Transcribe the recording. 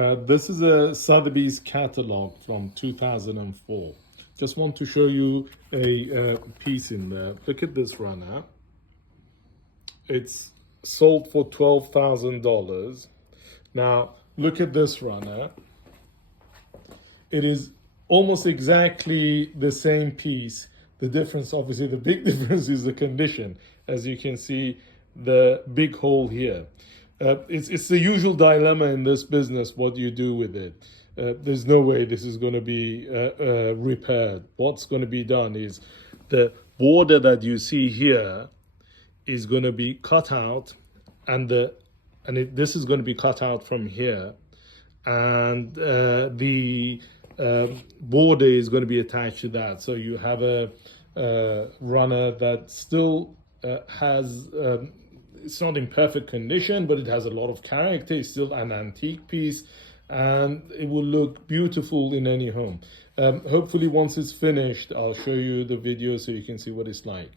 This is a Sothebys catalog from 2004. Just want to show you a piece in there. Look at this runner. It's sold for $12,000. Now, look at this runner. It is almost exactly the same piece. The difference, obviously, the big difference is the condition. As you can see, the big hole here. It's the usual dilemma in this business, what you do with it. There's no way this is going to be repaired. What's going to be done is the border that you see here is going to be cut out, and this is going to be cut out from here, and the border is going to be attached to that. So you have a runner that still has it's not in perfect condition, but it has a lot of character. It's still an antique piece, and it will look beautiful in any home. Hopefully once it's finished, I'll show you the video so you can see what it's like.